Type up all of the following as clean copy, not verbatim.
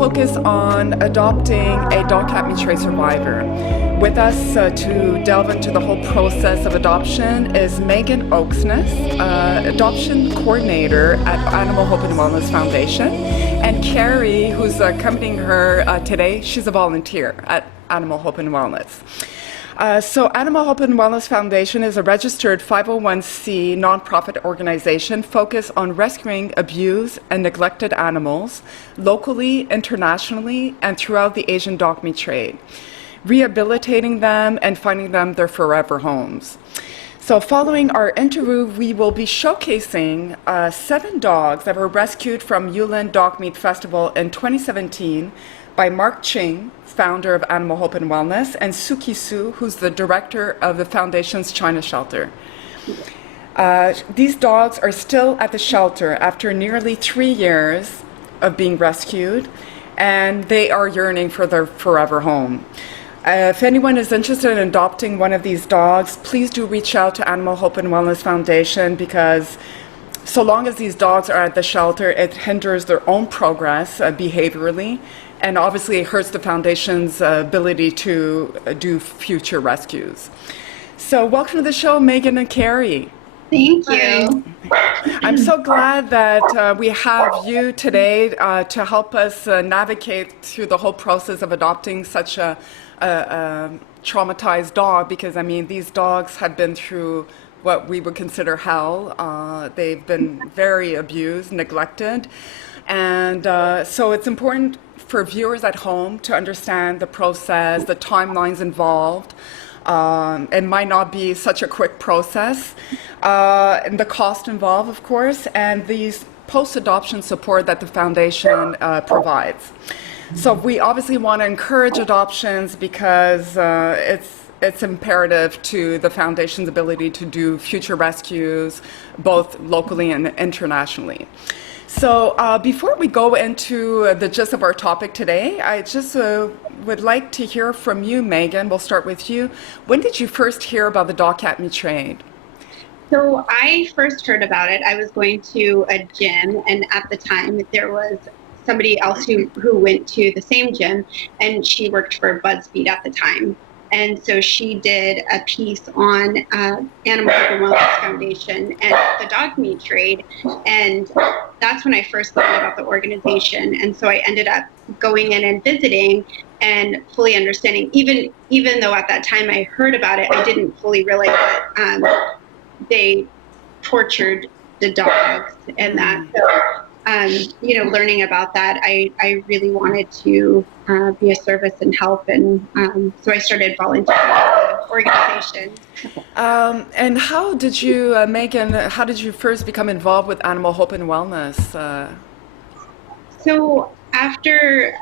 focus on adopting a dog cat meat tray survivor. With us to delve into the whole process of adoption is Meggan Oksness, Adoption Coordinator at Animal Hope and Wellness Foundation, and Kerry, who's accompanying her today. She's a volunteer at Animal Hope and Wellness. So Animal Hope and Wellness Foundation is a registered 501c nonprofit organization focused on rescuing abused and neglected animals locally, internationally, and throughout the Asian dog meat trade, rehabilitating them and finding them their forever homes. So following our interview, we will be showcasing 7 dogs that were rescued from Yulin Dog Meat Festival in 2017 by Marc Ching, founder of Animal Hope and Wellness, and Suki Su, who's the director of the foundation's China shelter. These dogs are still at the shelter after nearly 3 years of being rescued, and they are yearning for their forever home. If anyone is interested in adopting one of these dogs, please do reach out to Animal Hope and Wellness Foundation, because so long as these dogs are at the shelter, it hinders their own progress behaviorally, and obviously it hurts the foundation's ability to do future rescues. So welcome to the show, Meggan and Kerry. Thank you. I'm so glad that we have you today to help us navigate through the whole process of adopting such a traumatized dog, because I mean, these dogs have been through what we would consider hell. They've been very abused, neglected, and so it's important for viewers at home to understand the process, the timelines involved. It might not be such a quick process, and the cost involved, of course, and these post-adoption support that the foundation provides. So we obviously want to encourage adoptions because it's imperative to the foundation's ability to do future rescues, both locally and internationally. So before we go into the gist of our topic today, I just would like to hear from you, Meggan. We'll start with you. When did you first hear about the dog cat meat trade? So I first heard about it. I was going to a gym, and at the time there was somebody else who went to the same gym, and she worked for BuzzFeed at the time. And so she did a piece on Animal Hope and Wellness Foundation and the dog meat trade. And that's when I first learned about the organization. And so I ended up going in and visiting and fully understanding, even though at that time I heard about it, I didn't fully realize that they tortured the dogs and that. So, learning about that, I really wanted to be a service and help, and so I started volunteering at the organization. And how did you, Meggan, how did you first become involved with Animal Hope and Wellness? So after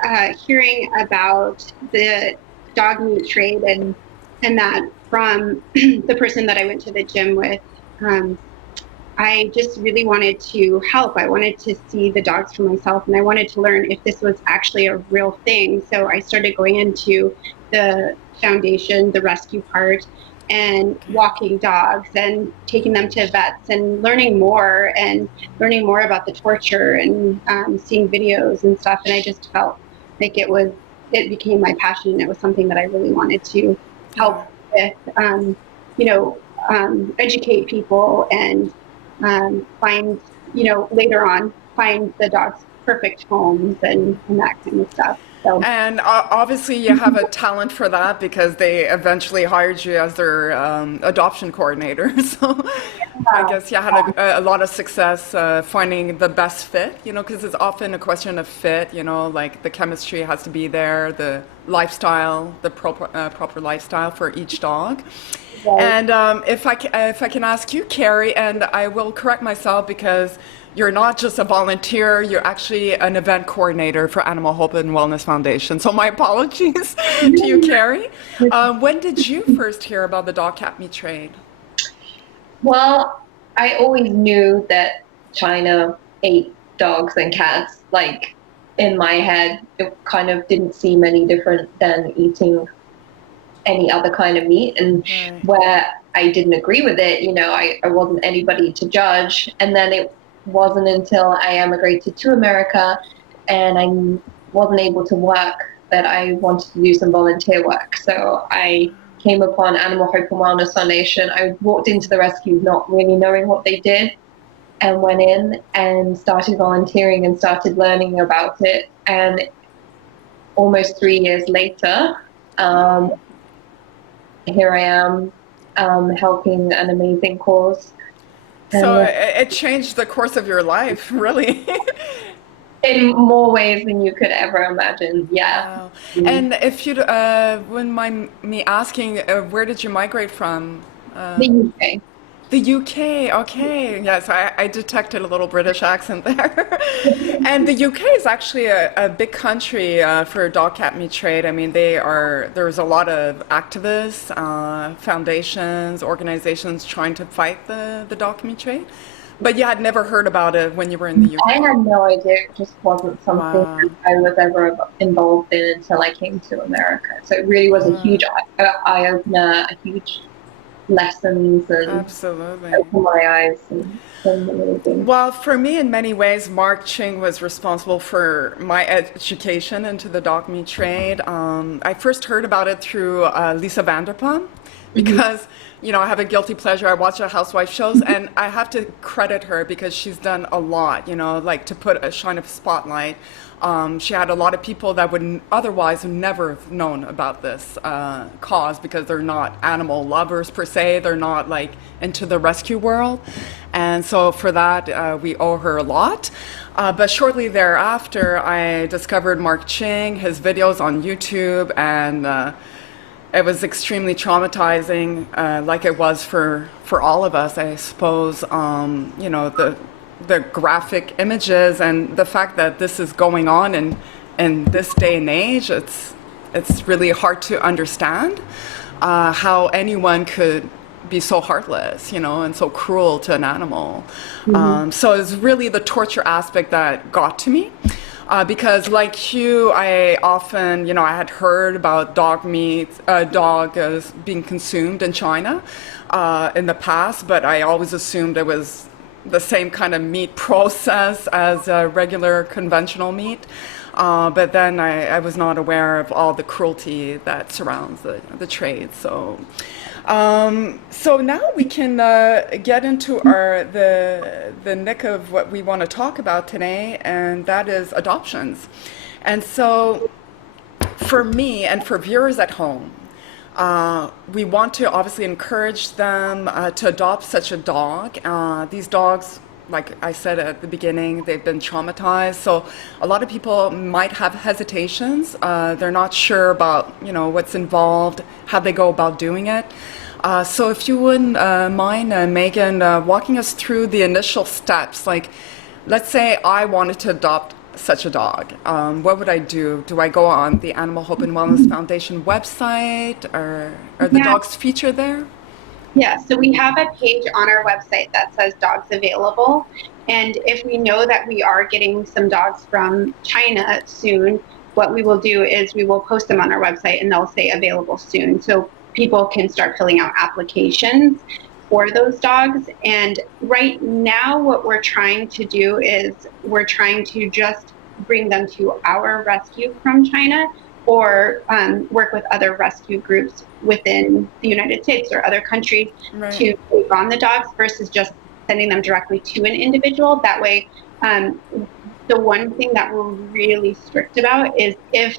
hearing about the dog meat trade and that from the person that I went to the gym with, I just really wanted to help. I wanted to see the dogs for myself, and I wanted to learn if this was actually a real thing. So I started going into the foundation, the rescue part, and walking dogs and taking them to vets and learning more about the torture and seeing videos and stuff. And I just felt like it became my passion, and it was something that I really wanted to help with, educate people and find the dog's perfect homes and that kind of stuff. So. And obviously you have a talent for that, because they eventually hired you as their adoption coordinator. So I guess you had a lot of success finding the best fit, because it's often a question of fit, like the chemistry has to be there, the lifestyle, the proper lifestyle for each dog. Right. And if I can ask you, Kerry, and I will correct myself because you're not just a volunteer, you're actually an event coordinator for Animal Hope and Wellness Foundation. So my apologies to you, Kerry. When did you first hear about the dog cat meat trade? Well, I always knew that China ate dogs and cats. Like, in my head, it kind of didn't seem any different than eating any other kind of meat, and where I didn't agree with it, I wasn't anybody to judge. And then it wasn't until I emigrated to America and I wasn't able to work, that I wanted to do some volunteer work. So I came upon Animal Hope and Wellness Foundation. I walked into the rescue not really knowing what they did, and went in and started volunteering and started learning about it. And almost 3 years later, here I am, helping an amazing cause. So it changed the course of your life, really. In more ways than you could ever imagine, yeah. Wow. And if you wouldn't mind me asking, where did you migrate from? The UK. The UK, okay. Yes, I detected a little British accent there. And the UK is actually a big country for dog-cat meat trade. I mean, there's a lot of activists, foundations, organizations trying to fight the dog meat trade. But you had never heard about it when you were in the UK. I had no idea. It just wasn't something I was ever involved in until I came to America. So it really was a huge eye-opener, a huge lessons, and absolutely opened my eyes and amazing. Well, for me, in many ways, Marc Ching was responsible for my education into the dog meat trade. I first heard about it through Lisa Vanderpump, because you know, I have a guilty pleasure. I watch the housewife shows, and I have to credit her because she's done a lot, you know, like to shine a spotlight. She had a lot of people that would otherwise never have known about this cause, because they're not animal lovers per se. They're not like into the rescue world. And so for that, we owe her a lot. But shortly thereafter, I discovered Marc Ching, his videos on YouTube, and it was extremely traumatizing, like it was for all of us, I suppose. You know, the graphic images and the fact that this is going on in this day and age, it's really hard to understand how anyone could be so heartless, you know, and so cruel to an animal. So it's really the torture aspect that got to me. Because like you, I often, you know, I had heard about dog meat, being consumed in China in the past, but I always assumed it was the same kind of meat process as regular conventional meat. But then I was not aware of all the cruelty that surrounds the trade. So now we can get into the nick of what we want to talk about today, and that is adoptions. And so for me and for viewers at home, we want to obviously encourage them to adopt such a dog. These dogs, like I said at the beginning, they've been traumatized. So a lot of people might have hesitations. They're not sure about, you know, what's involved, how they go about doing it. So if you wouldn't mind, Meggan, walking us through the initial steps, like let's say I wanted to adopt such a dog. What would I do? Do I go on the Animal Hope and Wellness Foundation website, or are the dogs featured there? Yeah, so we have a page on our website that says dogs available. And if we know that we are getting some dogs from China soon, what we will do is we will post them on our website and they'll say available soon. So people can start filling out applications for those dogs. And right now what we're trying to do is we're trying to just bring them to our rescue from China, or work with other rescue groups within the United States or other countries to take on the dogs versus just sending them directly to an individual. That way, the one thing that we're really strict about is if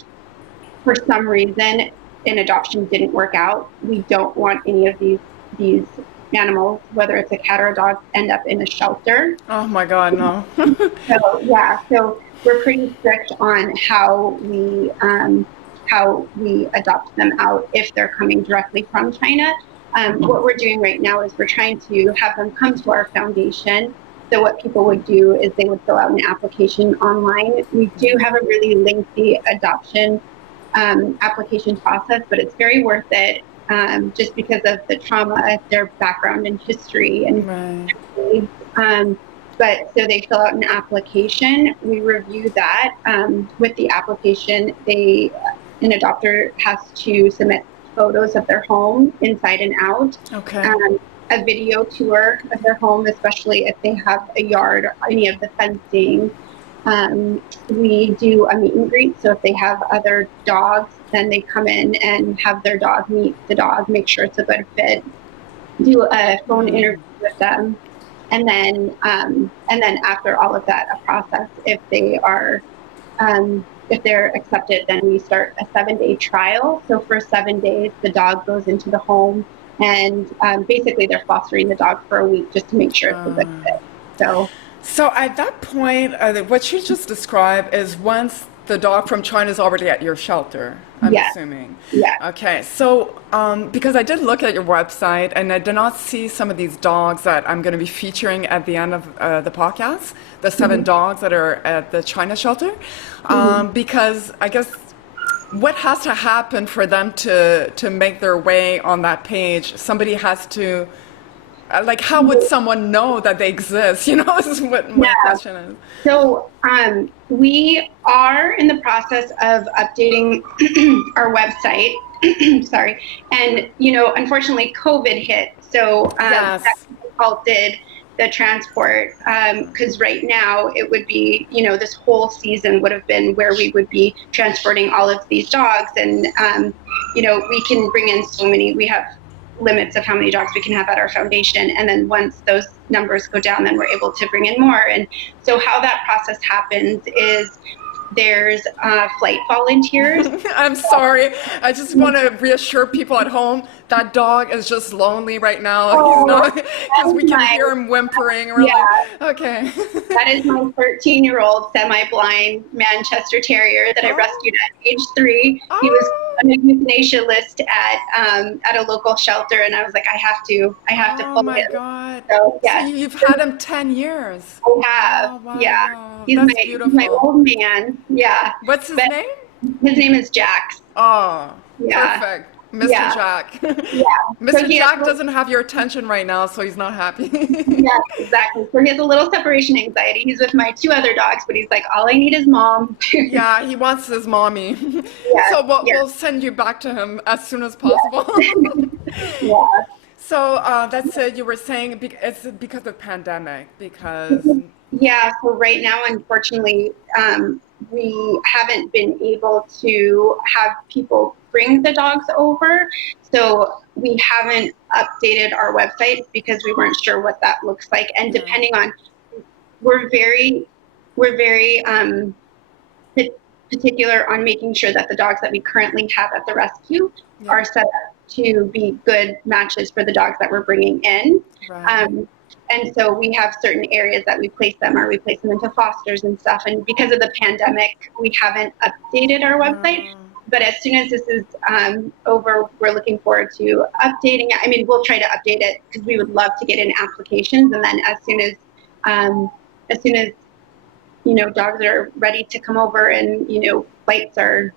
for some reason an adoption didn't work out, we don't want any of these animals, whether it's a cat or a dog, end up in a shelter. Oh my God, no. So we're pretty strict on how we adopt them out if they're coming directly from China. What we're doing right now is we're trying to have them come to our foundation. So what people would do is they would fill out an application online. We do have a really lengthy adoption application process, but it's very worth it just because of the trauma, their background and history. And but so they fill out an application. We review that. With the application, an adopter has to submit photos of their home inside and out. A video tour of their home, especially if they have a yard or any of the fencing. We do a meet and greet. So if they have other dogs, then they come in and have their dog meet the dog, make sure it's a good fit, do a phone interview with them. And then after all of that, a process, if they're accepted, then we start a 7-day trial. So for 7 days, the dog goes into the home, and basically they're fostering the dog for a week just to make sure it's a good fit. So at that point, what you just described is once the dog from China is already at your shelter, I'm assuming. Yeah. Okay. So because I did look at your website and I did not see some of these dogs that I'm going to be featuring at the end of the podcast, the 7 dogs that are at the China shelter, because I guess what has to happen for them to make their way on that page? Somebody has to. Like, how would someone know that they exist? You know, is what my question is. So we are in the process of updating our website. Sorry. And, unfortunately, COVID hit. So that halted the transport, because right now it would be, this whole season would have been where we would be transporting all of these dogs. And, we can bring in so many. We have limits of how many dogs we can have at our foundation, and then once those numbers go down, then we're able to bring in more. And so how that process happens is there's flight volunteers. I'm sorry, I just want to reassure people at home that dog is just lonely right now. He's not, because we can hear him whimpering. We're like, okay. That is my 13-year-old semi-blind Manchester Terrier that I rescued at age 3. He was on a euthanasia list at a local shelter, and I was like, I have to pull him. Oh my God! So, so you've had him 10 years. I have. Oh, wow. Yeah, he's That's my old man. Yeah. What's his name? His name is Jax. Oh, yeah. Perfect. Mr. Jack. Yeah. Mr. Jack doesn't have your attention right now, so he's not happy. Yeah, exactly. So he has a little separation anxiety. He's with my 2 other dogs, but he's like, all I need is mom. Yeah, he wants his mommy. Yeah. So we'll send you back to him as soon as possible. Yeah. So that's it. You were saying it's because of pandemic, because... Yeah, so right now, unfortunately, we haven't been able to have people bring the dogs over. So we haven't updated our website because we weren't sure what that looks like. And depending on, we're very particular on making sure that the dogs that we currently have at the rescue are set up to be good matches for the dogs that we're bringing in. Right. And so we have certain areas that we place them, or we place them into fosters and stuff. And because of the pandemic, we haven't updated our website. But as soon as this is over, we're looking forward to updating it. I mean, we'll try to update it because we would love to get in applications. And then as soon as dogs are ready to come over and flights are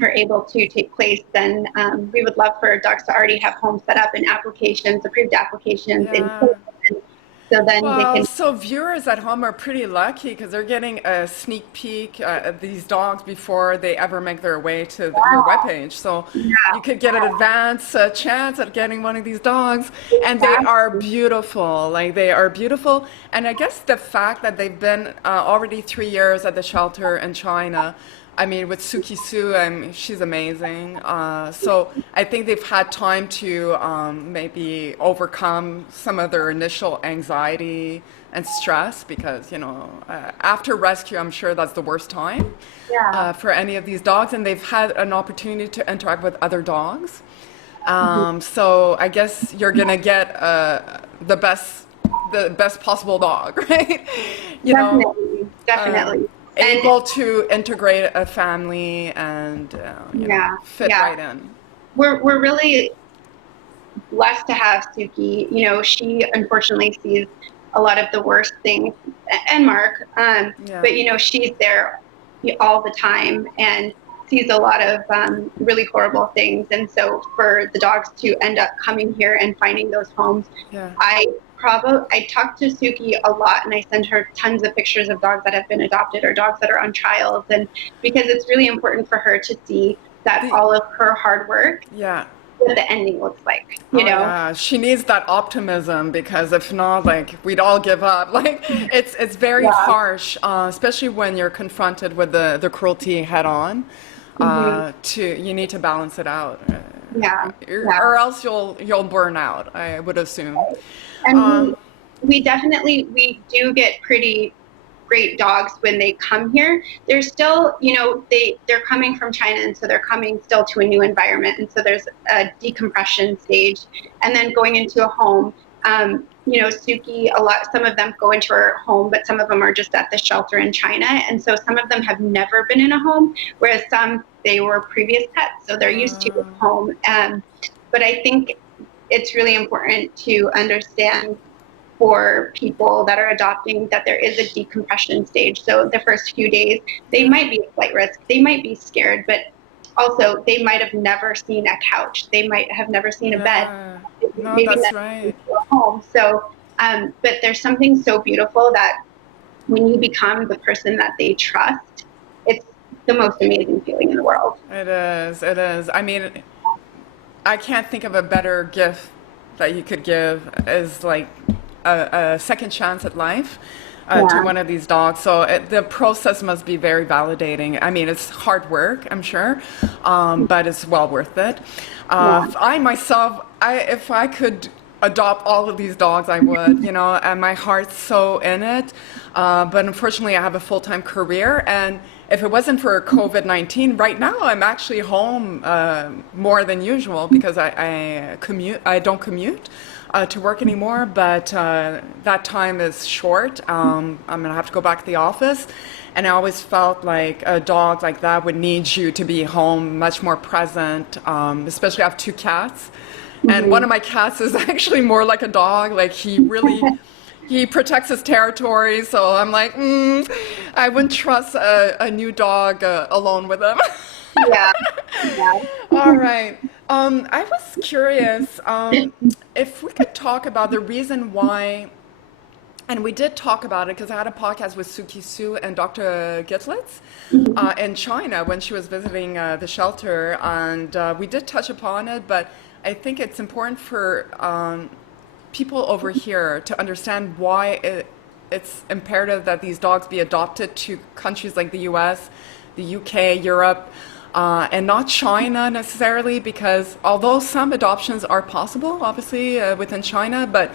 able to take place, then we would love for dogs to already have homes set up and applications, approved applications in place. So then they can. So viewers at home are pretty lucky because they're getting a sneak peek at these dogs before they ever make their way to your webpage. So you could get an advance chance at getting one of these dogs, and they are beautiful. Like, they are beautiful, and I guess the fact that they've been already 3 years at the shelter in China. I mean, with Suki Su, she's amazing. So I think they've had time to maybe overcome some of their initial anxiety and stress because, after rescue, I'm sure that's the worst time for any of these dogs. And they've had an opportunity to interact with other dogs. So I guess you're going to get the best possible dog, right? Definitely. Able to integrate a family and fit right in. We're really blessed to have Suki. She unfortunately sees a lot of the worst things, and Marc, but she's there all the time and sees a lot of really horrible things. And so for the dogs to end up coming here and finding those homes, I talk to Suki a lot, and I send her tons of pictures of dogs that have been adopted or dogs that are on trials, and because it's really important for her to see that all of her hard work what the ending looks like, you know? Yeah, she needs that optimism because if not, like we'd all give up. Like it's very Yeah. harsh, especially when you're confronted with the cruelty head on. You need to balance it out, Yeah. or else you'll burn out, I would assume. And we definitely, we do get pretty great dogs when they come here. They're still, you know, they're coming from China, and so they're coming still to a new environment, and so there's a decompression stage, and then going into a home. You know, Suki, some of them go into her home, but some of them are just at the shelter in China, and so some of them have never been in a home, whereas some, they were previous pets, so they're used to home. But I think it's really important to understand for people that are adopting that there is a decompression stage. So the first few days, they might be a flight risk, they might be scared, but also they might have never seen a couch, they might have never seen a bed, No, maybe that's never right. been to a home. So, but there's something so beautiful that when you become the person that they trust, it's the most amazing feeling in the world. It is. It is. I mean, I can't think of a better gift that you could give is like a second chance at life to one of these dogs. So the process must be very validating. I mean, it's hard work, I'm sure, but it's well worth it. I myself, if I could adopt all of these dogs, I would, you know, and my heart's so in it. But unfortunately, I have a full-time career, and if it wasn't for COVID-19, right now I'm actually home more than usual because I commute. I don't commute to work anymore, but that time is short. I'm gonna have to go back to the office, and I always felt like a dog like that would need you to be home, much more present. Especially I have two cats, and one of my cats is actually more like a dog. Like he protects his territory, so I'm like, I wouldn't trust a new dog alone with him. Yeah. All right. I was curious if we could talk about the reason why, and we did talk about it because I had a podcast with Suki Su and Dr. 𝐀𝐝𝐵 in China when she was visiting the shelter, and we did touch upon it, but I think it's important for people over here to understand why it's imperative that these dogs be adopted to countries like the US, the UK, Europe, and not China necessarily, because although some adoptions are possible, obviously, within China, but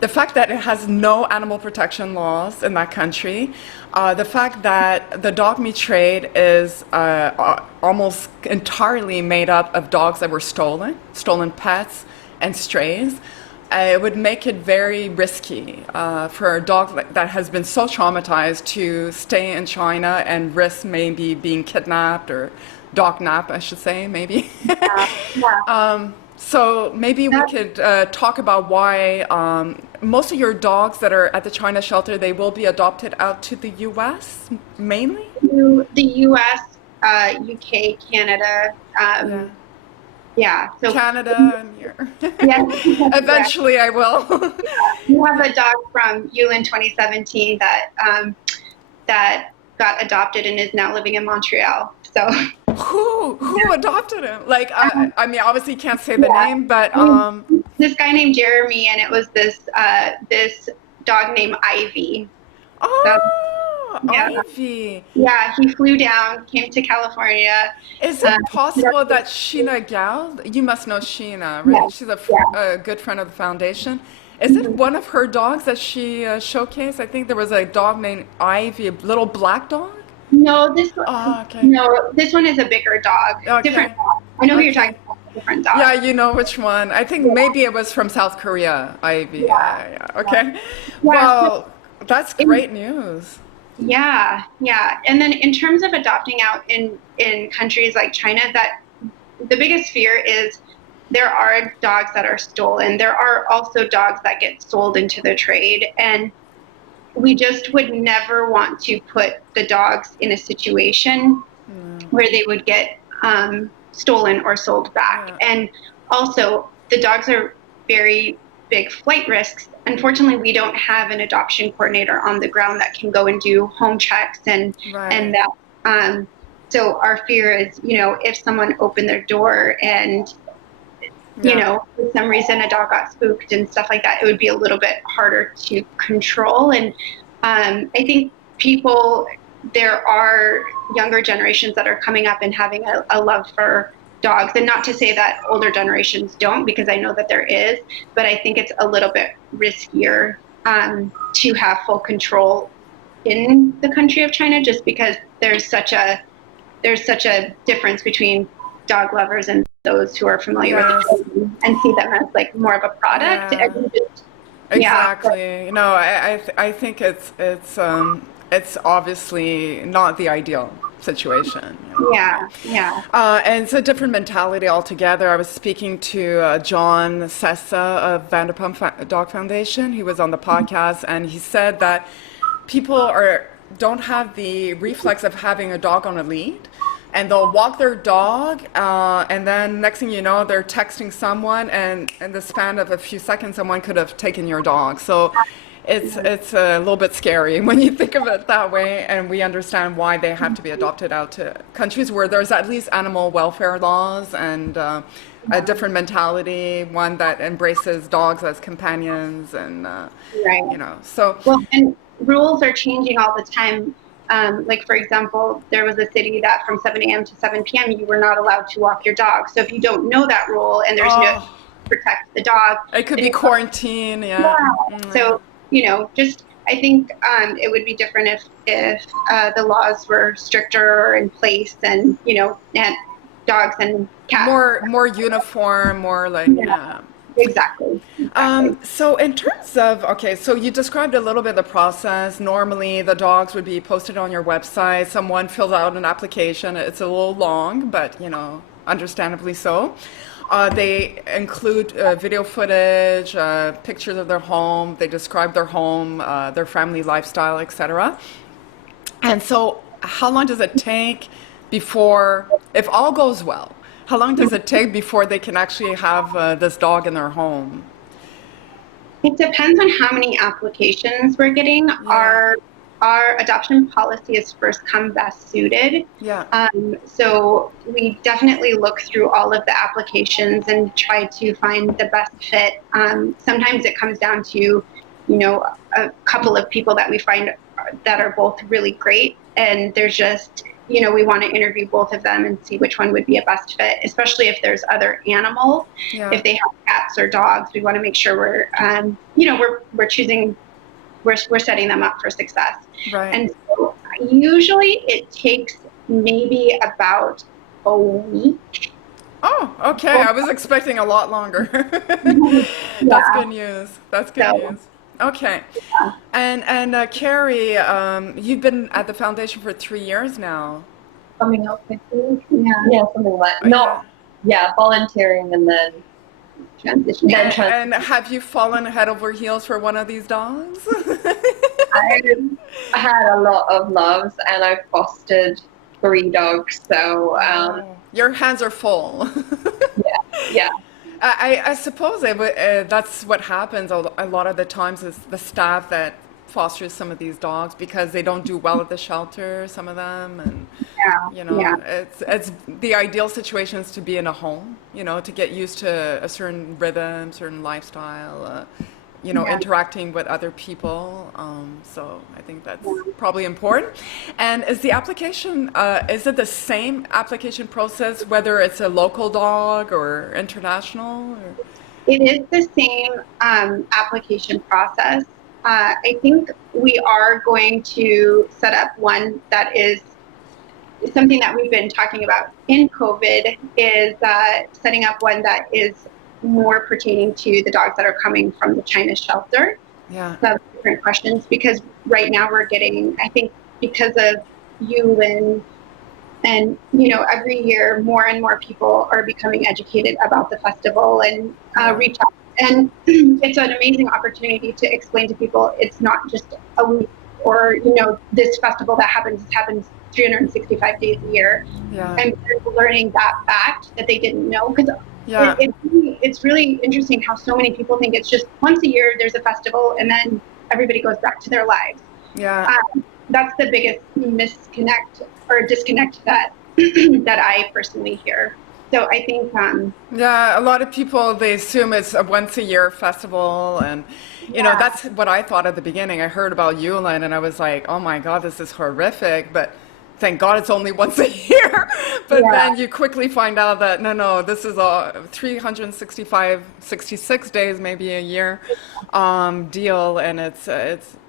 the fact that it has no animal protection laws in that country, the fact that the dog meat trade is almost entirely made up of dogs that were stolen pets and strays, it would make it very risky for a dog that has been so traumatized to stay in China and risk maybe being kidnapped or dog napped, I should say, maybe. So maybe we could talk about why most of your dogs that are at the China shelter, they will be adopted out to the U.S. mainly? The U.S., UK, Canada. So Canada, I'm here. yeah. Eventually I will. We have a dog from Yulin 2017 that got adopted and is now living in Montreal. So Who adopted him? Like, I mean, obviously you can't say the name, but this guy named Jeremy, and it was this dog named Ivy. Ivy. Yeah, he flew down, came to California. Is it possible that 𝐿𝐴𝐻, you must know Sheena, right? She's a good friend of the foundation. Is it one of her dogs that she showcased? I think there was a dog named Ivy, a little black dog. No, this one. Okay. No, this one is a bigger dog. Okay. Different dog. I know who you're talking about. Different dog. Yeah, you know which one. I think maybe it was from South Korea, Ivy. Yeah. Okay. Well, that's great news. Yeah. And then in terms of adopting out in countries like China, that the biggest fear is there are dogs that are stolen. There are also dogs that get sold into the trade, and we just would never want to put the dogs in a situation where they would get stolen or sold back. Yeah. And also, the dogs are very big flight risks. Unfortunately, we don't have an adoption coordinator on the ground that can go and do home checks and that. So our fear is, if someone opened their door and you know, for some reason a dog got spooked and stuff like that, it would be a little bit harder to control. And I think there are younger generations that are coming up and having a love for dogs, and not to say that older generations don't, because I know that there is, but I think it's a little bit riskier to have full control in the country of China, just because there's such a difference between dog lovers and those who are familiar with the children and see them as like more of a product. Exactly. No, I think it's obviously not the ideal situation. Yeah. And it's a different mentality altogether. I was speaking to John Sessa of Vanderpump Dog Foundation. He was on the podcast, and he said that people don't have the reflex of having a dog on a lead, and they'll walk their dog, and then next thing you know, they're texting someone, and in the span of a few seconds, someone could have taken your dog. So it's a little bit scary when you think of it that way, and we understand why they have to be adopted out to countries where there's at least animal welfare laws and a different mentality, one that embraces dogs as companions, and you know, so. Well, and rules are changing all the time. Like, for example, there was a city that from 7 a.m. to 7 p.m. you were not allowed to walk your dog. So if you don't know that rule and there's no protect the dog, it could be quarantine. So, you know, just I think it would be different if the laws were stricter in place, and you know, and dogs and cats more uniform, more like Exactly. So in terms of, so you described a little bit the process. Normally the dogs would be posted on your website. Someone fills out an application. It's a little long, but you know, understandably so. They include video footage, pictures of their home. They describe their home, their family lifestyle, etc. And so how long does it take before, if all goes well, how long does it take before they can actually have this dog in their home? It depends on how many applications we're getting. Our adoption policy is first come, best suited. So we definitely look through all of the applications and try to find the best fit. Sometimes it comes down to, you know, a couple of people that we find that are both really great, and there's just, you know, we want to interview both of them and see which one would be a best fit, especially if there's other animals. If they have cats or dogs, we want to make sure we're, you know, we're choosing, we're setting them up for success. And so usually it takes maybe about a week. Oh, okay. I was expecting a lot longer. That's good news. That's good news. Okay. And Kerry, you've been at the foundation for 3 years now. Coming up, I think. Yeah, something like that. Volunteering and then transitioning. And have you fallen head over heels for one of these dogs? I had a lot of loves, and I fostered 3 dogs, so your hands are full. Yeah. I suppose that's what happens a lot of the times, is the staff that fosters some of these dogs, because they don't do well at the shelter, some of them, and you know, it's the ideal situation is to be in a home, you know, to get used to a certain rhythm, certain lifestyle, you know, interacting with other people. So I think that's probably important. And is the application, is it the same application process, whether it's a local dog or international? Or? It is the same application process. I think we are going to set up one that is something that we've been talking about in COVID, is setting up one that is more pertaining to the dogs that are coming from the China shelter. Some different questions, because right now we're getting, I think because of Yulin, and you know, every year more and more people are becoming educated about the festival and reach out. And it's an amazing opportunity to explain to people it's not just a week, or you know, this festival that happens 365 days a year. And they're learning that fact that they didn't know, because it's really interesting how so many people think it's just once a year there's a festival and then everybody goes back to their lives. That's the biggest disconnect that that I personally hear. So I think, Yeah, a lot of people, they assume it's a once a year festival. And, yeah, that's what I thought at the beginning. I heard about Yulin and I was like, oh my God, this is horrific. But thank God it's only once a year. But yeah, then you quickly find out that no, this is a 365, 66 days, maybe a year deal. And it's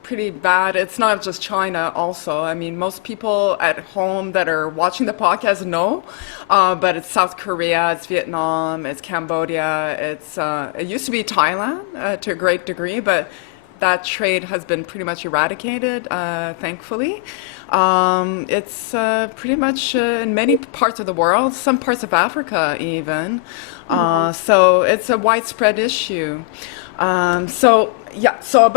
pretty bad. It's not just China also. I mean, most people at home that are watching the podcast know, but it's South Korea, it's Vietnam, it's Cambodia, it used to be Thailand to a great degree, but that trade has been pretty much eradicated, thankfully. It's pretty much in many parts of the world, some parts of Africa even. So it's a widespread issue. So yeah, so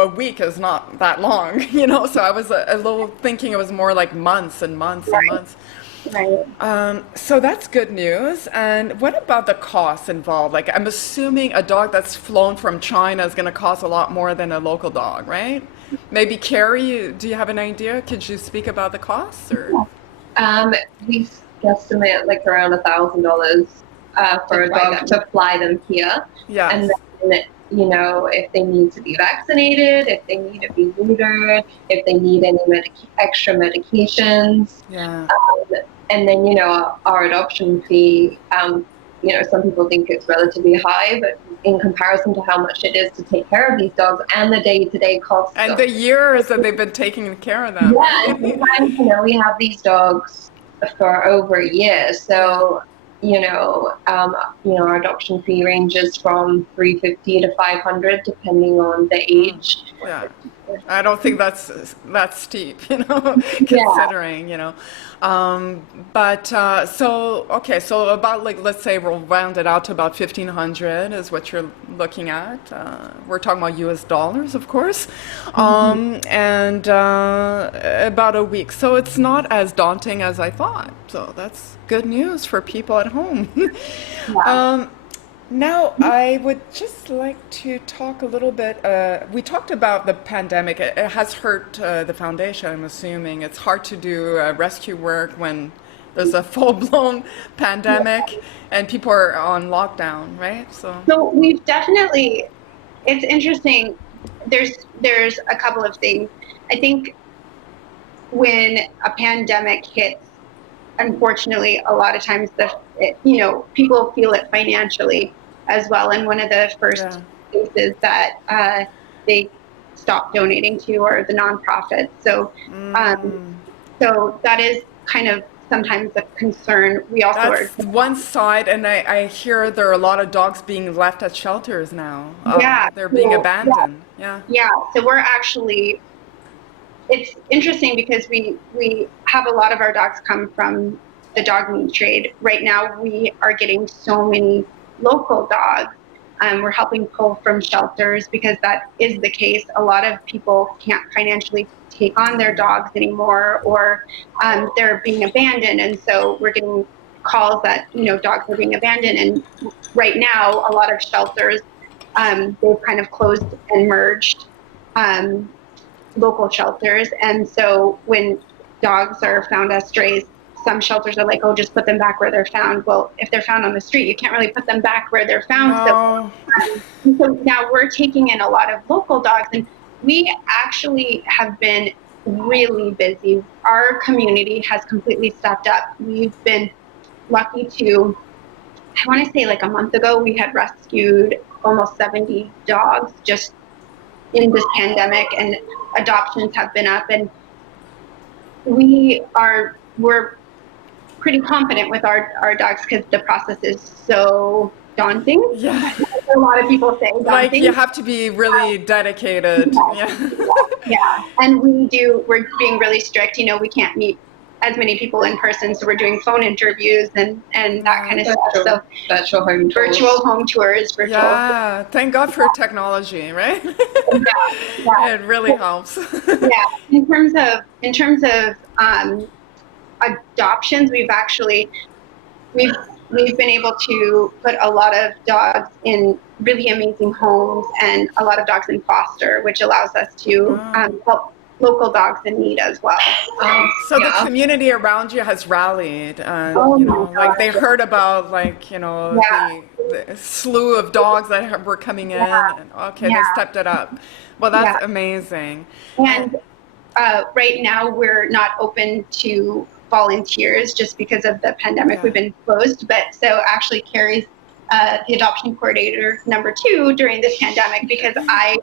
a week is not that long, So I was a little thinking it was more like months and months and right, months. right. So that's good news. And what about the costs involved? Like, I'm assuming a dog that's flown from China is going to cost a lot more than a local dog, right? Maybe Carrie, do you have an idea? Could you speak about the costs or? We estimate like around $1,000 for To a fly dog them. to fly them here, and Yes. then if they need to be vaccinated, if they need to be neutered, if they need any extra medications, Yeah. and then our adoption fee. Some people think it's relatively high, but in comparison to how much it is to take care of these dogs and the day-to-day costs And of, the years that they've been taking care of them, yeah, and right? sometimes we have these dogs for over a year, Yeah. so our adoption fee ranges from 350 to 500 depending on the age. Yeah. I don't think that's steep, Yeah. considering, But so okay, so about like let's say we'll round it out to about 1,500 is what you're looking at. We're talking about U.S. dollars, of course, and about a week. So it's not as daunting as I thought. So that's good news for people at home. Yeah. Now, I would just like to talk a little bit. We talked about the pandemic. It has hurt the foundation, I'm assuming. It's hard to do rescue work when there's a full-blown pandemic and people are on lockdown, right? So, So we've definitely, it's interesting. There's a couple of things. I think when a pandemic hits, unfortunately, a lot of times people feel it financially as well. And one of the first yeah. places that they stop donating to are the nonprofits. So that is kind of sometimes a concern. We also are, That's one side, and I hear there are a lot of dogs being left at shelters now. yeah, They're being so, abandoned. Yeah. yeah. So we're actually, it's interesting because we have a lot of our dogs come from the dog meat trade. Right now, we are getting so many local dogs. We're helping pull from shelters because that is the case. A lot of people can't financially take on their dogs anymore, or they're being abandoned, and so we're getting calls that dogs are being abandoned. And right now, a lot of shelters they've kind of closed and merged. Local shelters. And so when dogs are found as strays, some shelters are like, oh, just put them back where they're found. Well, if they're found on the street, you can't really put them back where they're found. No. So now we're taking in a lot of local dogs, and we actually have been really busy. Our community has completely stepped up. We've been lucky to, I want to say like a month ago, we had rescued almost 70 dogs just in this pandemic, and adoptions have been up, and we're pretty confident with our dogs because the process is so daunting. Yeah. A lot of people say daunting. Like you have to be really dedicated. Yeah. Yeah. And we're being really strict. We can't meet as many people in person, so we're doing phone interviews and that kind of stuff. So virtual home tours, Yeah, thank God for technology, right? Yeah. It really helps. Yeah. In terms of adoptions, we've been able to put a lot of dogs in really amazing homes and a lot of dogs in foster, which allows us to help local dogs in need as well. So the community around you has rallied, Oh you my know, like they gosh. heard about, like, you know, Yeah. the slew of dogs that were coming in, Yeah. and okay, they Yeah. stepped it up. Well, Yeah. that's amazing. And right now we're not open to volunteers just because of the pandemic. Yeah. We've been closed, but so actually Kerry's the adoption coordinator #2 during this pandemic because I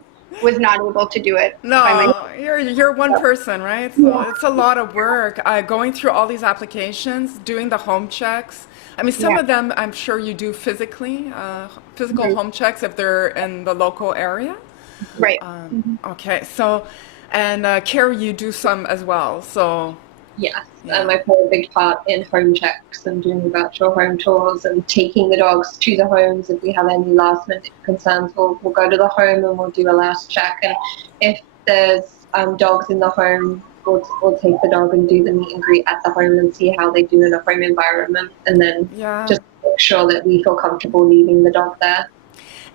was not able to do it by myself. No, you're one person, right? So it's a lot of work. Going through all these applications, doing the home checks. I mean, some Yeah. of them I'm sure you do physically, physical Mhm. home checks if they're in the local area. Right. Okay, so, and Carrie, you do some as well. So, Yes, yeah. I play a big part in home checks and doing virtual home tours and taking the dogs to the homes. If we have any last minute concerns, we'll go to the home and we'll do a last check. And if there's dogs in the home, we'll take the dog and do the meet and greet at the home and see how they do in a home environment, and then Yeah. just make sure that we feel comfortable leaving the dog there.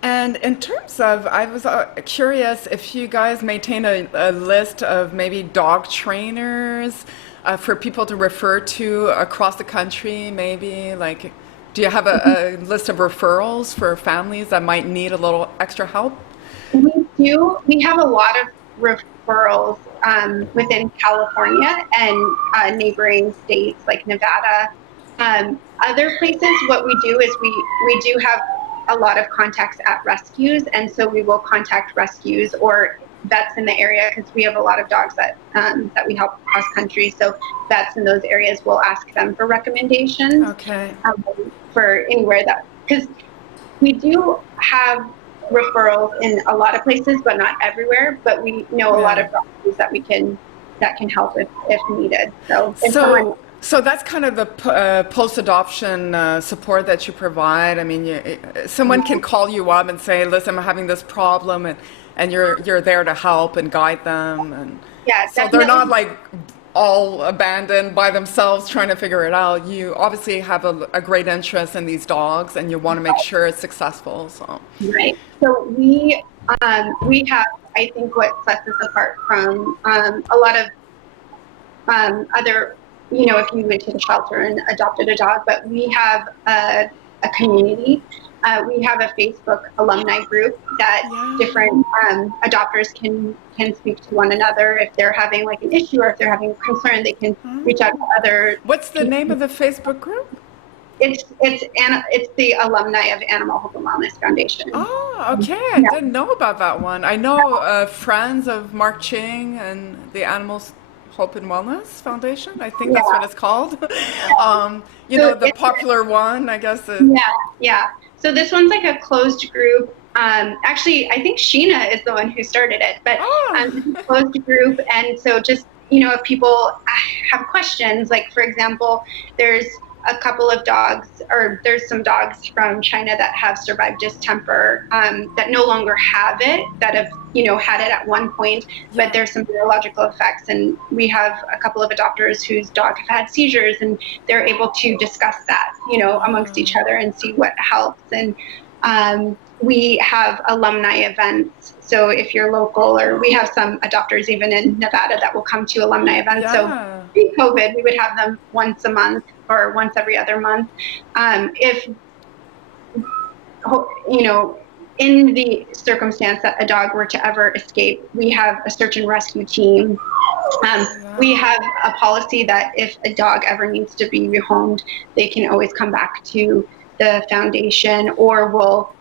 And in terms of, I was curious if you guys maintain a list of maybe dog trainers for people to refer to across the country, maybe? Like, do you have a list of referrals for families that might need a little extra help? We do. We have a lot of referrals within California and neighboring states like Nevada. Other places, what we do is we do have a lot of contacts at rescues, and so we will contact rescues or vets in the area because we have a lot of dogs that we help cross country. So vets in those areas will ask them for recommendations Okay. for anywhere that, because we do have referrals in a lot of places, but not everywhere. But we know a lot of doctors that can help if needed. So if someone, So that's kind of the post-adoption support that you provide. I mean, someone can call you up and say, "Listen, I'm having this problem," and you're there to help and guide them, and yeah, so they're not like all abandoned by themselves trying to figure it out. You obviously have a great interest in these dogs, and you want to make sure it's successful. So right. So we have, I think, what sets us apart from a lot of other. You know, if you went to the shelter and adopted a dog, but we have a community. We have a Facebook alumni group that different adopters can speak to one another if they're having like an issue or if they're having a concern. They can reach out to other. What's the name of the Facebook group? It's the alumni of Animal Hope and Wellness Foundation. Oh, okay. I didn't know about that one. I know friends of Marc Ching and the Animals Hope and Wellness Foundation. I think that's what it's called. You know, the popular one, I guess. Yeah. So this one's like a closed group. Actually, I think Sheena is the one who started it, but it's a closed group. And so just, you know, if people have questions, like for example, there's a couple of dogs, or there's some dogs from China that have survived distemper that no longer have it, that have, you know, had it at one point, but there's some neurological effects. And we have a couple of adopters whose dog have had seizures, and they're able to discuss that, you know, amongst each other and see what helps. And we have alumni events. So if you're local, or we have some adopters even in Nevada that will come to alumni events. So pre-COVID, we would have them once a month or once every other month. If, you know, in the circumstance that a dog were to ever escape, we have a search and rescue team. We have a policy that if a dog ever needs to be rehomed, they can always come back to the foundation, or will,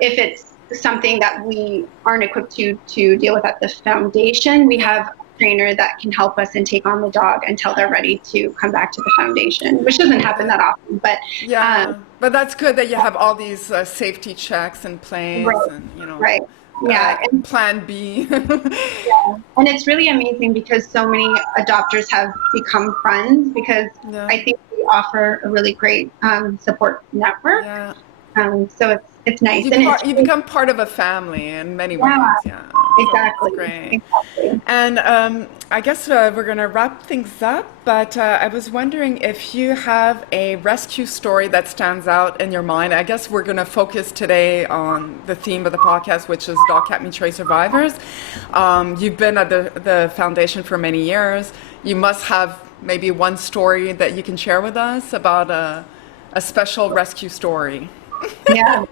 if it's something that we aren't equipped to deal with at the foundation, we have a trainer that can help us and take on the dog until they're ready to come back to the foundation, which doesn't happen that often. But but that's good that you have all these safety checks in place, and you know, and Plan B. And it's really amazing because so many adopters have become friends, because I think we offer a really great support network. So it's nice. You become part of a family in many ways. Yeah, Yeah, so exactly. it's great. Exactly. And I guess we're going to wrap things up, but I was wondering if you have a rescue story that stands out in your mind. I guess we're going to focus today on the theme of the podcast, which is dog cat meat tray survivors. You've been at the foundation for many years. You must have maybe one story that you can share with us about a special rescue story. Yeah.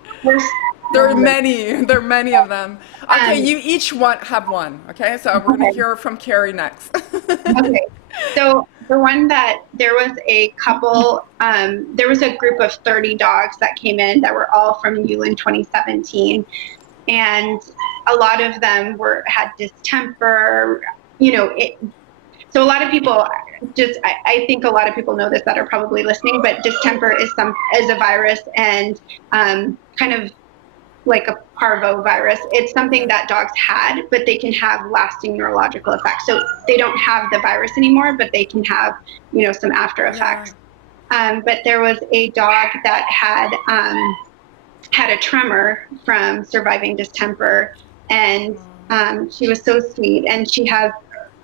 There are many of them. Okay, you each have one. Okay, so we're going to hear from Kerry next. Okay. So the one that there was a couple, there was a group of 30 dogs that came in that were all from Yulin 2017. And a lot of them had distemper, so a lot of people I think a lot of people know this that are probably listening, but distemper is a virus and kind of like a parvovirus. It's something that dogs had, but they can have lasting neurological effects. So they don't have the virus anymore, but they can have, some after effects. Yeah. But there was a dog that had a tremor from surviving distemper, and she was so sweet, and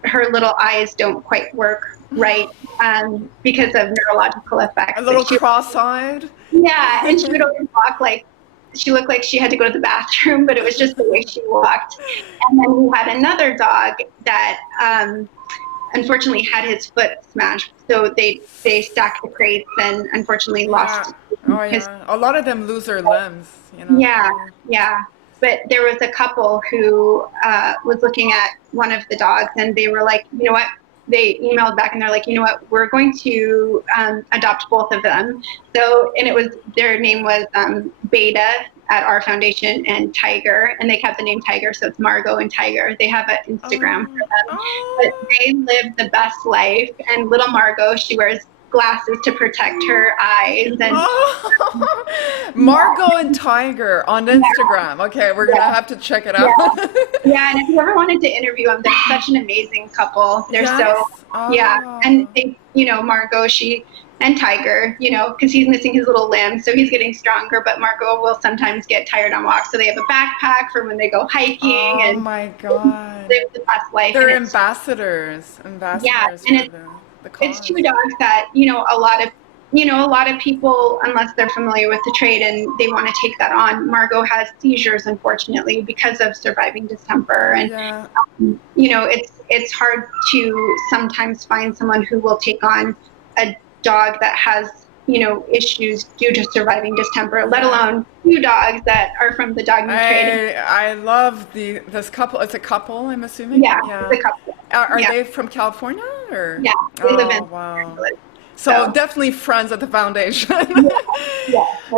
her little eyes don't quite work right because of neurological effects. A little cross-eyed. Yeah, and she would always walk she looked like she had to go to the bathroom, but it was just the way she walked. And then we had another dog that unfortunately had his foot smashed. So they stacked the crates and unfortunately lost his. A lot of them lose their limbs, Yeah. But there was a couple who was looking at one of the dogs, and they were like, you know what? They emailed back and they're like, you know what? We're going to adopt both of them. So, and their name was Beta at our foundation and Tiger, and they kept the name Tiger, so it's Margot and Tiger. They have an Instagram for them, but they live the best life. And little Margot, she wears glasses to protect her eyes. And Margot and Tiger on Instagram. Okay, we're gonna have to check it out. Yeah, and if you ever wanted to interview them, they're such an amazing couple. They're and they, Margot, and Tiger, because he's missing his little limb, so he's getting stronger, but Margot will sometimes get tired on walks, so they have a backpack for when they go hiking. Oh my God. Live the best life. They're ambassadors. Yeah, and it's two dogs that, a lot of people, unless they're familiar with the trade and they want to take that on, Margot has seizures, unfortunately, because of surviving distemper. And, it's hard to sometimes find someone who will take on a dog that has, issues due to surviving distemper, let alone two dogs that are from the dog meat trade. I love this couple. It's a couple, I'm assuming? Yeah. It's a couple. Are they from California? Or? Yeah, they live in So definitely friends at the foundation.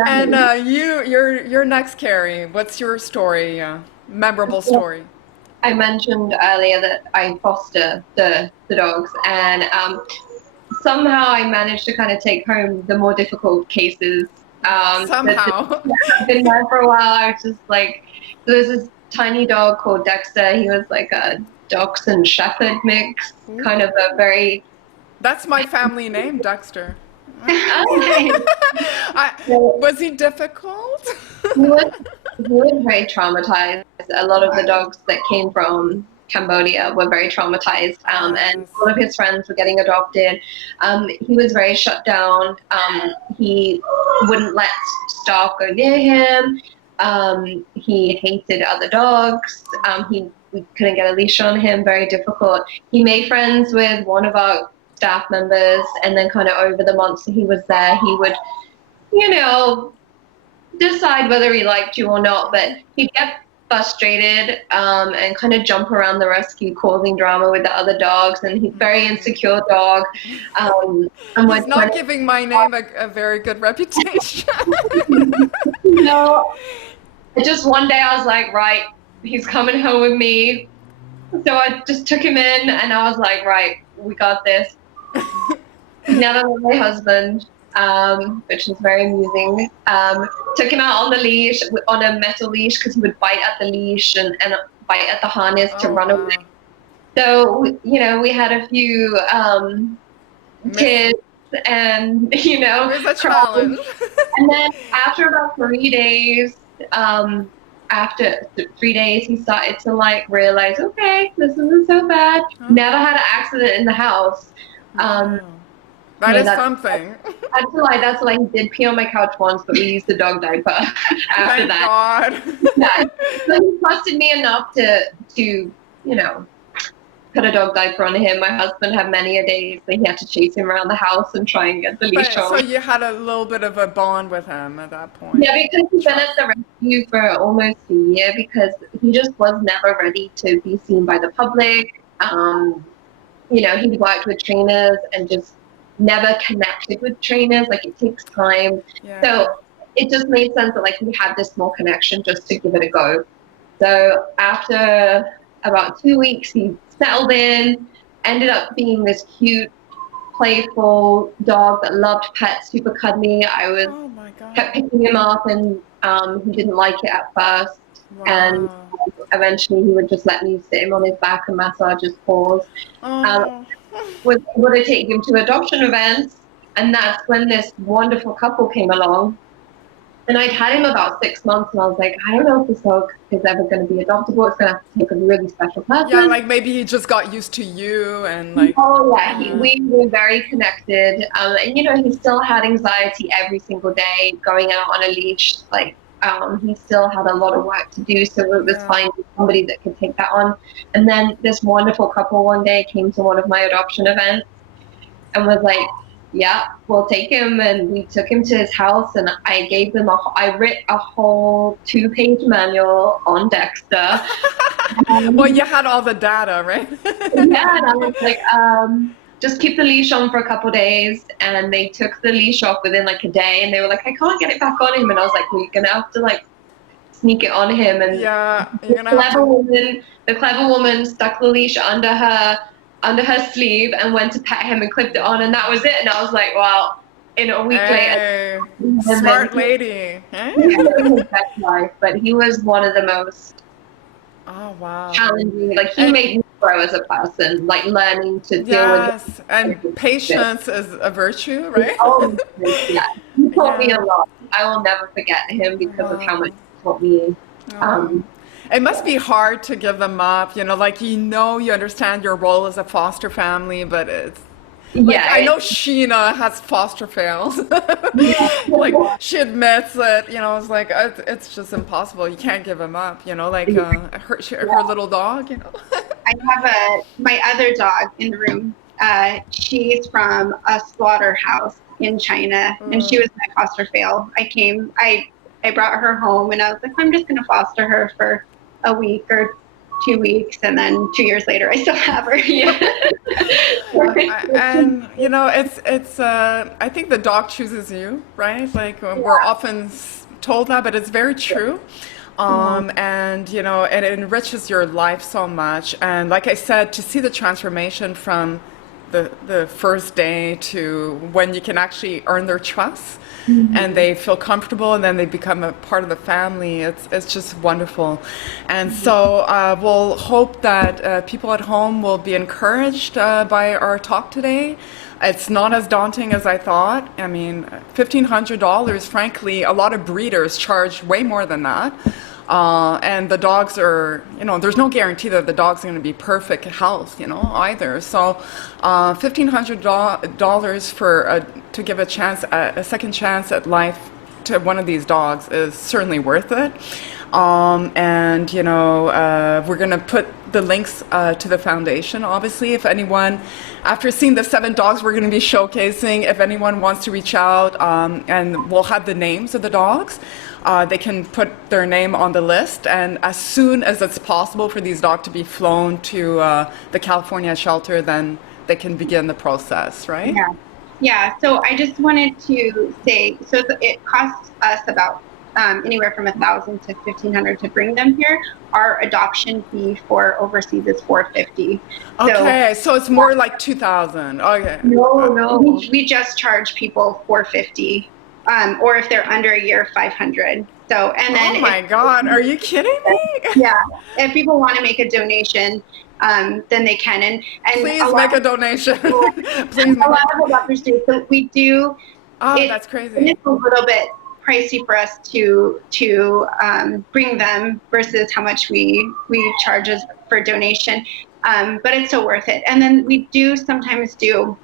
And you're next, Kerry. What's your story? Memorable story? I mentioned earlier that I foster the dogs, and somehow I managed to kind of take home the more difficult cases. Somehow. I've been there for a while. I was just like, there's this tiny dog called Dexter. He was like a Dachshund Shepherd mix, kind of a very... That's my family name, Dexter. Okay. Was he difficult? He was very traumatized. A lot of the dogs that came from Cambodia were very traumatized, and a lot of his friends were getting adopted. He was very shut down. He wouldn't let staff go near him. He hated other dogs. We couldn't get a leash on him, very difficult. He made friends with one of our staff members, and then kind of over the months that he was there, he would, decide whether he liked you or not, but he'd get frustrated and kind of jump around the rescue, causing drama with the other dogs, and he's a very insecure dog. He's not giving my name a very good reputation. Just one day I was like, right, he's coming home with me. So I just took him in, and I was like, right, we got this. Now I'm with my husband, which is very amusing. Took him out on the leash, on a metal leash, because he would bite at the leash and bite at the harness to run away. So, we had a few kids, and, it was a challenge. And then after about 3 days, after 3 days, he started to like realize, okay, this isn't so bad. Never had an accident in the house. That is something. That's like he did pee on my couch once, but we used the dog diaper after Thank that. God. Yeah. So he trusted me enough to put a dog diaper on him. My husband had many a days that he had to chase him around the house and try and get the leash on. So you had a little bit of a bond with him at that point. Yeah, because he's been at the rescue for almost a year because he just was never ready to be seen by the public. He worked with trainers and just never connected with trainers. Like, it takes time. Yeah. So it just made sense that like we had this small connection just to give it a go. So after about 2 weeks, he settled in, ended up being this cute, playful dog that loved pets, super cuddly. I kept picking him up, and he didn't like it at first. Wow. And eventually he would just let me sit him on his back and massage his paws. Was able to take him to adoption events, and that's when this wonderful couple came along. And I'd had him about 6 months, and I was like, I don't know if this dog is ever going to be adoptable. It's going to have to take a really special person. Yeah, like maybe he just got used to you and like... Oh, yeah. We were very connected. And, he still had anxiety every single day going out on a leash. Like, he still had a lot of work to do, so it was finding somebody that could take that on. And then this wonderful couple one day came to one of my adoption events and was like, yeah, we'll take him. And we took him to his house, and I gave them I wrote a whole 2-page manual on Dexter. Well, you had all the data, right? Yeah, and I was like, just keep the leash on for a couple of days. And they took the leash off within like a day, and they were like, I can't get it back on him. And I was like, well, you're gonna have to like sneak it on him. And the clever woman stuck the leash under her sleeve and went to pet him and clipped it on, and that was it. And I was like, well, a week later, smart lady. Life, but he was one of the most challenging. Like, he made me grow as a person, like learning to deal with. And patience is a virtue, right? Yeah, he taught me a lot. I will never forget him because of how much he taught me. It must be hard to give them up, you understand your role as a foster family, but it's I know Sheena has foster fails. Like, she admits that, it's like, it's just impossible. You can't give him up, her little dog, I have my other dog in the room. She's from a slaughterhouse in China, and she was my foster fail. I brought her home, and I was like, I'm just going to foster her for a week or 2 weeks, and then 2 years later I still have her. And it's I think the dog chooses you, right? Like, we're often told that, but it's very true. And it enriches your life so much. And like I said, to see the transformation from the first day to when you can actually earn their trust, and they feel comfortable, and then they become a part of the family. It's just wonderful. And so we'll hope that people at home will be encouraged by our talk today. It's not as daunting as I thought. I mean, $1,500, frankly, a lot of breeders charge way more than that. And the dogs are, there's no guarantee that the dog's going to be perfect health, either. So $1,500 to give a second chance at life to one of these dogs is certainly worth it. And we're going to put the links to the foundation, obviously. If anyone, after seeing the 7 dogs we're going to be showcasing, if anyone wants to reach out, and we'll have the names of the dogs, they can put their name on the list, and as soon as it's possible for these dogs to be flown to the California shelter, then they can begin the process, right? Yeah. So I just wanted to say, so it costs us about anywhere from $1,000 to $1,500 to bring them here. Our adoption fee for overseas is $450. Okay, so it's more like $2,000. Okay. No. We just charge people $450. Or if they're under a year, $500. So, and then oh my God, are you kidding me? Yeah, if people want to make a donation, then they can. And please make a donation. Please. A lot of adopters do. So we do. Oh, that's crazy. It's a little bit pricey for us to bring them versus how much we charge as for donation, but it's so worth it. And then we do sometimes do,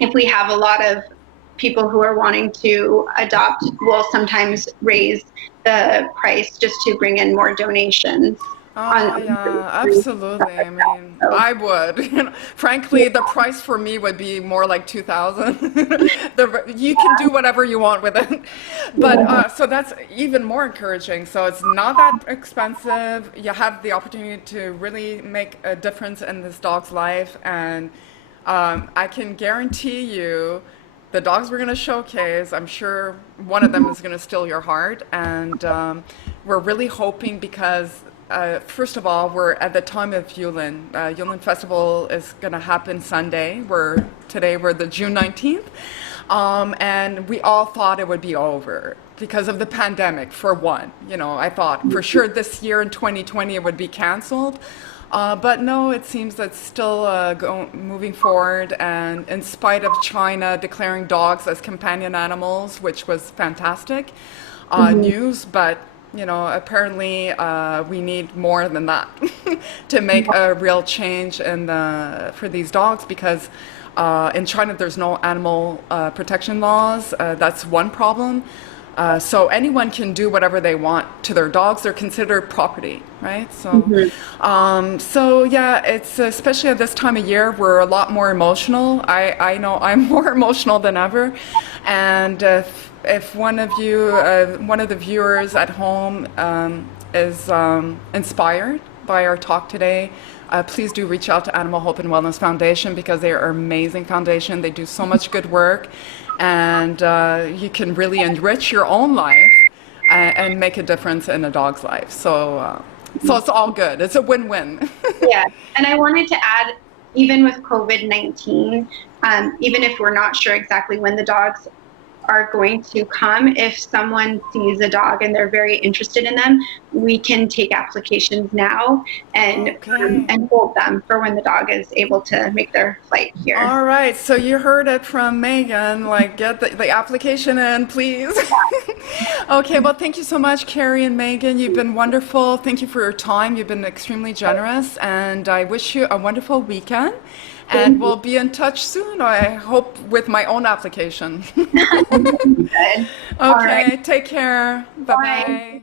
if we have a lot of people who are wanting to adopt, we'll sometimes raise the price just to bring in more donations. Oh, yeah, absolutely. I mean, I would. Frankly, the price for me would be more like 2,000. You can do whatever you want with it. But so that's even more encouraging. So it's not that expensive. You have the opportunity to really make a difference in this dog's life. And I can guarantee you the dogs we're going to showcase, I'm sure one of them is going to steal your heart. And we're really hoping because first of all, we're at the time of Yulin. Yulin Festival is going to happen Sunday. Today we're the June 19th. And we all thought it would be over because of the pandemic, for one. You know, I thought for sure this year in 2020 it would be canceled. But no, it seems that's still moving forward. And in spite of China declaring dogs as companion animals, which was fantastic news, but you know, apparently we need more than that to make a real change for these dogs because in China there's no animal protection laws. That's one problem. So anyone can do whatever they want to their dogs. They're considered property, right? So, so yeah, it's especially at this time of year, we're a lot more emotional. I know I'm more emotional than ever. And if one of you, one of the viewers at home is inspired by our talk today, please do reach out to Animal Hope and Wellness Foundation because they are an amazing foundation. They do so much good work, and you can really enrich your own life and make a difference in a dog's life. So, so it's all good. It's a win-win. Yeah, and I wanted to add, even with COVID-19, even if we're not sure exactly when the dogs are going to come, if someone sees a dog and they're very interested in them, we can take applications now and hold them for when the dog is able to make their flight here. All right, so you heard it from Meggan, like get the application in, please. Okay, well, thank you so much, Kerry and Meggan. You've been wonderful. Thank you for your time. You've been extremely generous, and I wish you a wonderful weekend. And we'll be in touch soon, I hope, with my own application. Okay, take care. Bye-bye.